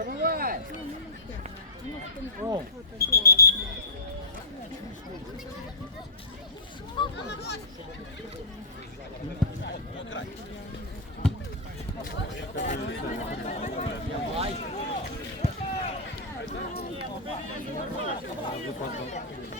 Забивай! О, виходить.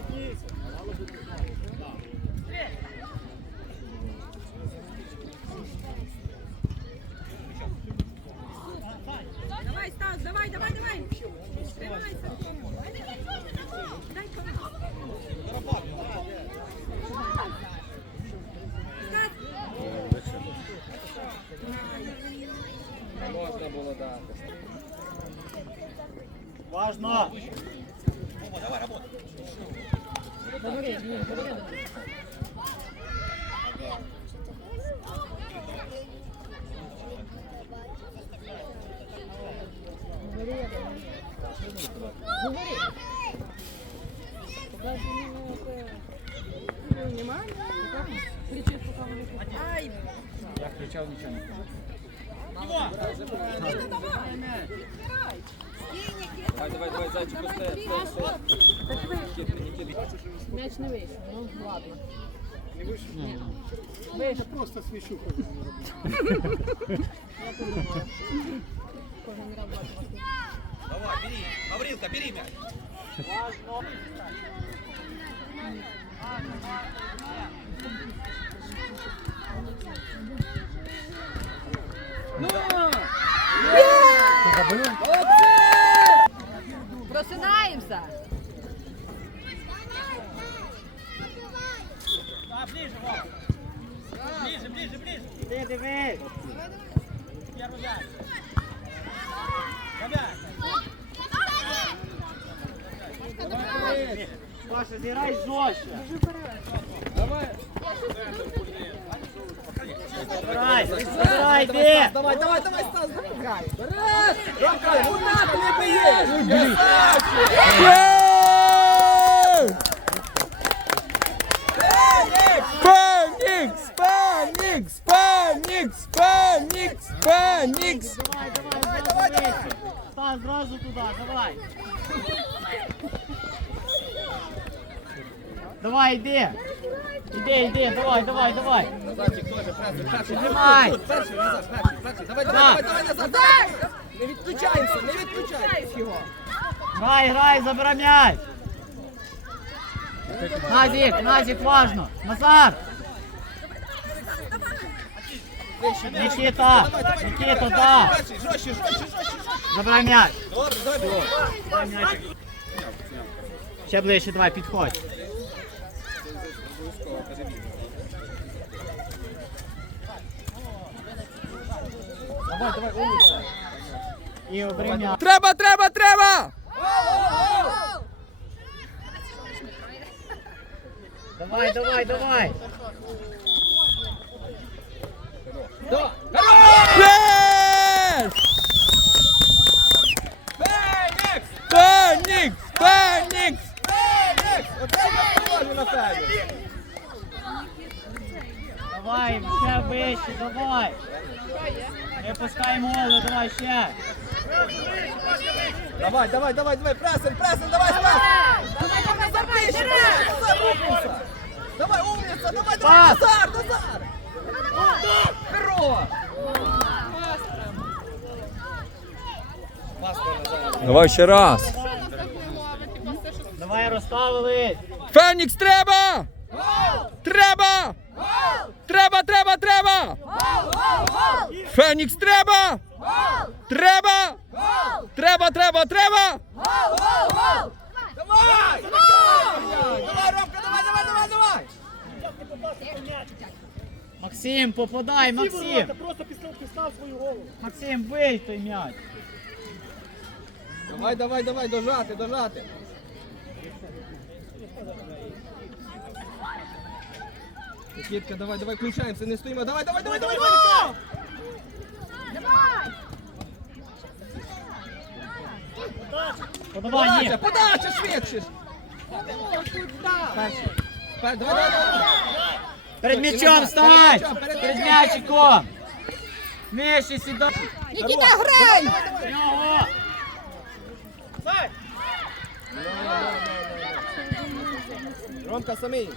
Давай, Стас, давай, давай, давай. Тримайся. Дай пас. Не можна було дати. Важно! Ай, Я кричав, нічого не кажу. Давай, давай, давай, зайчик, пусти, пусти, пусти. Нікіт, Нікіт. М'яч не вийшов, ну ладно. Це просто свіщуха. Кожен раз бачила. Давай, бери. Гаврилка, бери мяч. Просинаємося. Ближе, Ближе, ближе, ближе. Первый мяч. Паша, зіграй жорстче! Забирай! Забирай, йди! Давай, давай, давай, Стас, давай. Береш! Ромка, ну на, ти не б'єш! Фенікс! Фенікс! Фенікс! Фенікс! Фенікс! Давай, давай, давай, давай! Стас, зразу туди, давай! Давай, йди! Іди, йди, давай, давай, давай! Назарчик теж, перший, перший. Тримай! Тут, перший, Назар, перший, перший. Давай, давай, давай, давай, Назар! Не відключаємося, не відключаємося. його. Грай, грай, забирай м'яч! Назік, Назік, важно! Назар! Нікіта! Нікіта, да! Жорстче, жорстче, жорстче, жорстче. Забирай м'яч! Добре. Ще ближче, давай, підходь. Давай, давай, умниця. І обери. Треба, треба, треба! Давай, давай, давай! Фенікс! Фенікс! Фенікс! Фенікс! Давай, ще вище, давай! Не пускай молу, давай ще! Давай, давай, давай, давай, пресинг, пресинг, давай, Стас! давай, давай, давай, давай. Давай, умниця, давай, давай, Назар, Назар! Хорош! Давай ще раз. Давай розставили! Фенікс, треба! Треба! Треба, треба, треба! Фенікс, треба! Треба! Треба, треба, треба! Давай! Давай, Ромка, давай, давай, давай, давай! Максим, попадай, Максим! Просто пістав, пістав свою голову. Максим, бий той м'яч! Давай, давай, давай, дожати, дожати. Никитка, давай, давай, включаємося, не стоїмо. Давай, давай, давай, давай, давай! Подавай, ні! Подача, подача, швидше! Перший. Пер- Давай, давай, давай! Перед м'ячом встань! Перед м'ячом, перед Перед м'ячиком! Миші, сідай! Нікіта, грай! Ромка, самий.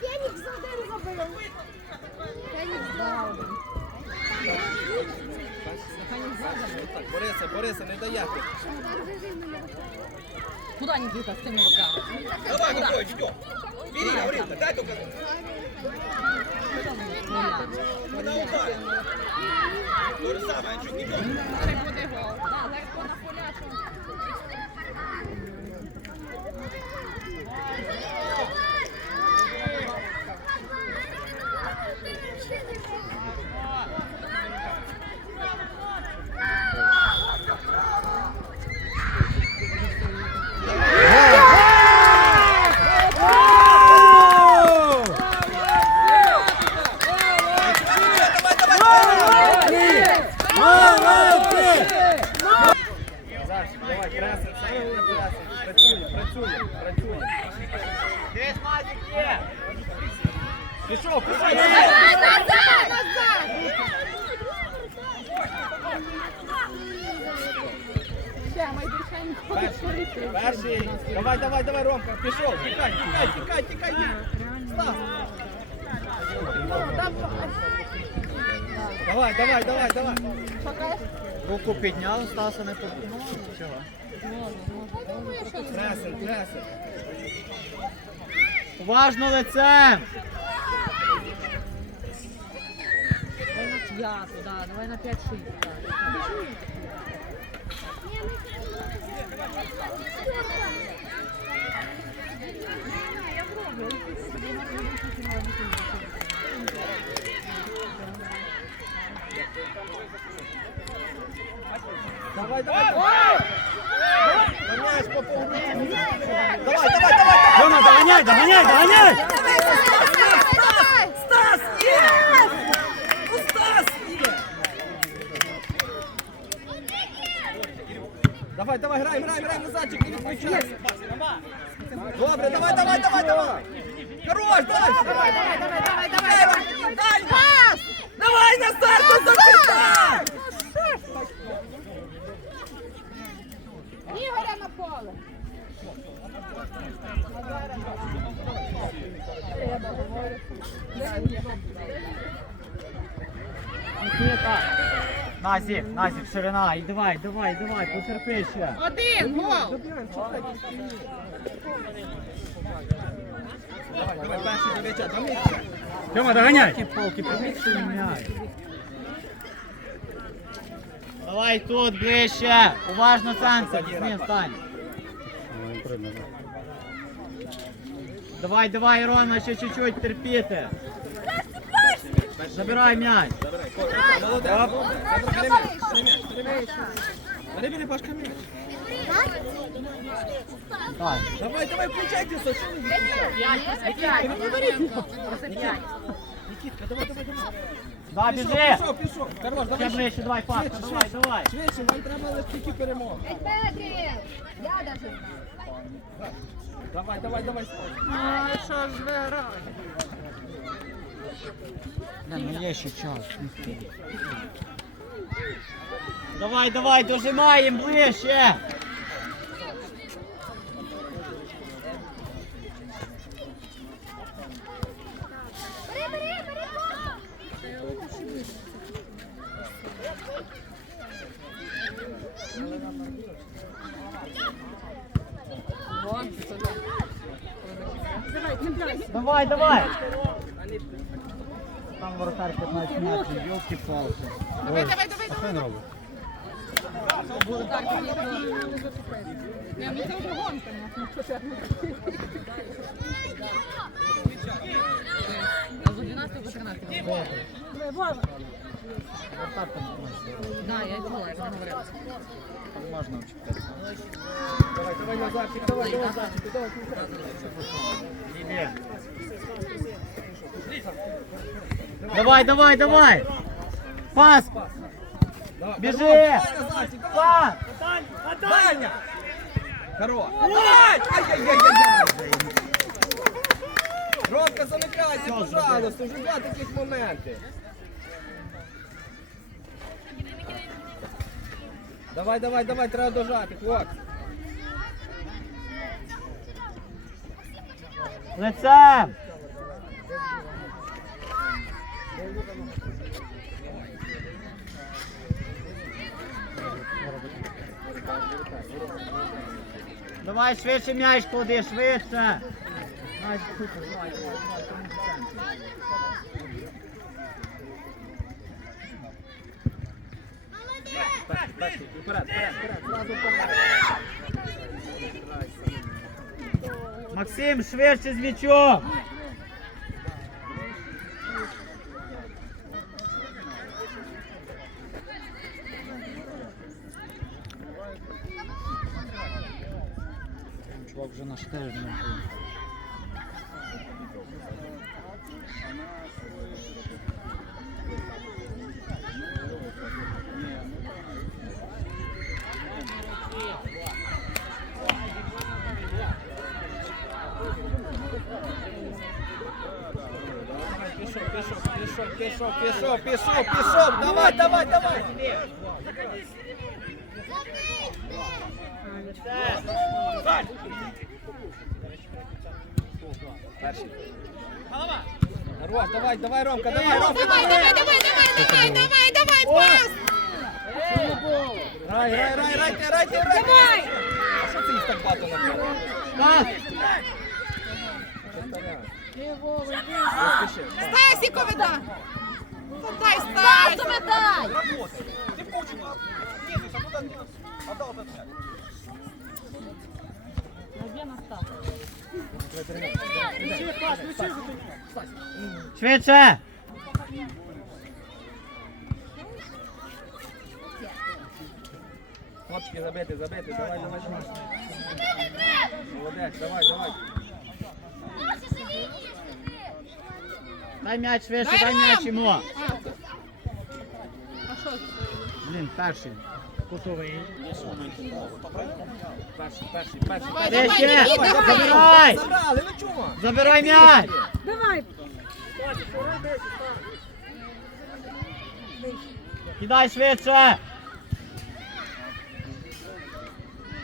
Фенікс один забив. Фенікс дав. Так, Бориса, Бориса, не даяти. Куда Никита с теми руками? Давай, Николай, идем. Бери, Гаврилка, дай только. Она ударит. То же самое, чуть не бьет. Давай, Перший, перший. Давай, давай, давай, Ромка, пішов. Тікай, тікай, тікай, тікай. Стас. Давай, давай, давай, давай. Руку підняв, Стаса не попав. Чого? Пресинг, пресинг. Уважно лицем! Давай на п'яту, да, давай на 5-6. Давай, давай, давай. Гоняешь по полу. Давай, давай, давай. Рома, доганяй, доганяй, доганяй! Стас, є! Ну, Стас, є! Давай, давай, граємо, граємо назадчик, не відключайся. Добре, давай, давай, давай, давай. Хорош, дальше. Давай, давай, давай, давай, давай. Дай, пас! Давай на старт, запитай! Ігоря на поле. Никита! Назік, Назік, ширина, і давай, давай, давай, потерпи ще. Один, гол. Тьома, доганяй! Палки, помікши м'яч. Давай тут ближче. Уважно центр. Змін, стань. Давай, давай, Рона, ще чуть-чуть терпіти. Забирай м'яч. Бери бери Пашка, м'яч. Давай, давай, що ви відключаєте? Никитка, давай, давай, давай. Да, біжи. пішов, пішов. Хорош, Ще давай, ближче, давай, Пашка, давай, давай. Швидше, вам треба. П'ять метрів. Я даже. Давай, давай, давай. Ну, Да, ну є ще час. Давай, давай, дожимаємо ближче. Давай, давай. Там воротар 15 метрів, йолки-палки. Давай, давай, давай. Що він робить? Ні, ну це вже гонка. ну, що це? З 11 по 13. Воротар там Да, я чула, як вона говорила. можна вчити. Давай, давай назад, давай, давай назад. Давай, давай, давай! Пас! Біжи! Давай назад, давай. Пас! Даня! Хорош! Давай! Ай-яй-яй-яй! Замикайся, пожалуйста, вже два таких моменти. Давай, давай, давай, треба дожати, хлопці. Лицем! Давай швидше м'яч клади, швидше! Максим, швидше з м'ячом! Теж не пішов, пішов, пішов, пішов, пішов, пішов. Давай, давай, давай. Перший. Хорош, давай, давай, Ромка, давай, Ромка, Давай, давай, давай, давай, давай, давай, давай, пас! Грай, грай, грай, грайте, грайте, грайте. Давай! А що це їх так багато! Не спіши. Стасіку вида! Дай, Стасу видай! Ти пучимо. Ні, а куди ні? Отдав этот мяч. Швидше! Хлопчики, забити, забити, давай, давай, давай. Молодець, давай, давай. Дай м'яч швидше, Дай м'яч йому! А, А що? Блін, перший. Кутовий. Перший, перший, перший. Давай, Де давай, ще? давай, давай! Забирай! Забрали, ну чого? Забирай м'яч! Кидай швидше!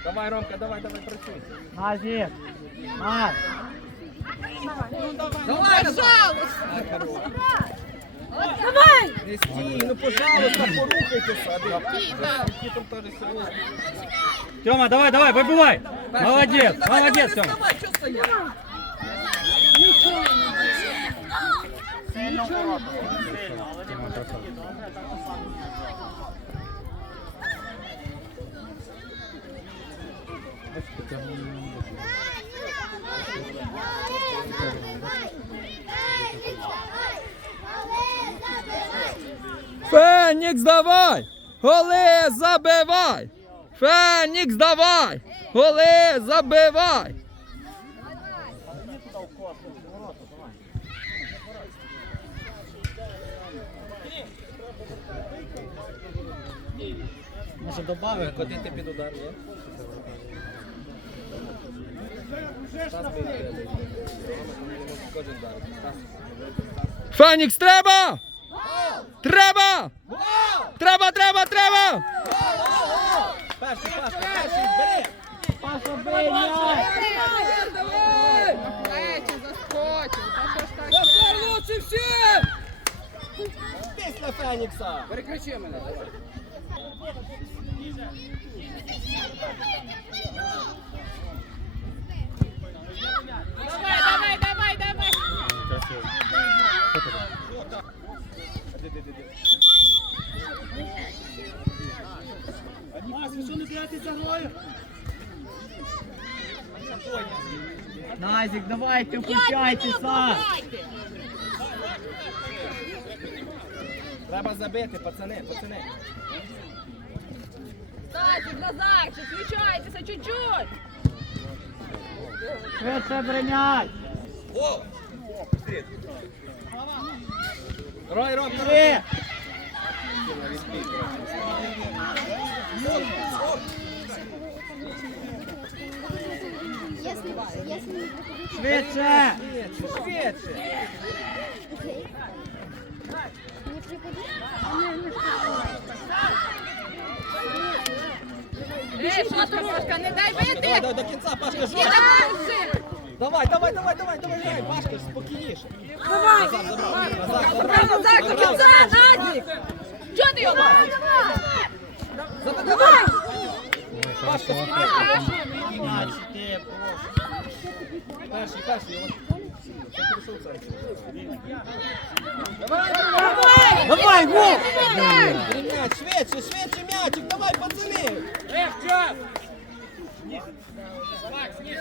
Давай, Ромка, давай, давай, працюй. Назі! Наз! Давай, Пожалуйста! Не стій, ну пожалуйста, порухайтеся. Тьома, давай, давай, вибивай! Молодець, Давай, молодець, давай, Тьома! Давай, що Фенікс, давай! Голи забивай! Фенікс, давай! Голи забивай! Може добавив? Ходити під удар, ні? Фенікс, треба! Треба! Треба, треба, треба! Паша, Паша, Паша, бери! Паша, бери! Давай! Плечі заскочив! Заскорнуться всі! Після Фенікса! Переключи мене! Давай, давай, давай, давай! Адімас, ви що не даєте за грою? Назік, давайте, включайтеся! Треба забити, пацани, пацани. Назік, Назарчик, включайтеся чуть-чуть! Швидше бринять! О, Рой, Ром, если Швидше. Швидше, не не Ей, Пашка, Пашка, не дай бити. до кінця, Пашка, Не жорстко. дай Давай, давай, давай, давай, давай, грай, Пашка, спокійніше. Давай. Назад, забрав, назад, Забрав забрав. Назар, до кінця, Назік. Чого ти його? Забрав, давай. Пашка, спокійніше. Значить, ти, Перший, перший, от. Давай, гол! Бери м'яч, швидше, швидше м'ячик, давай, пацани. Эх, час! Макс, не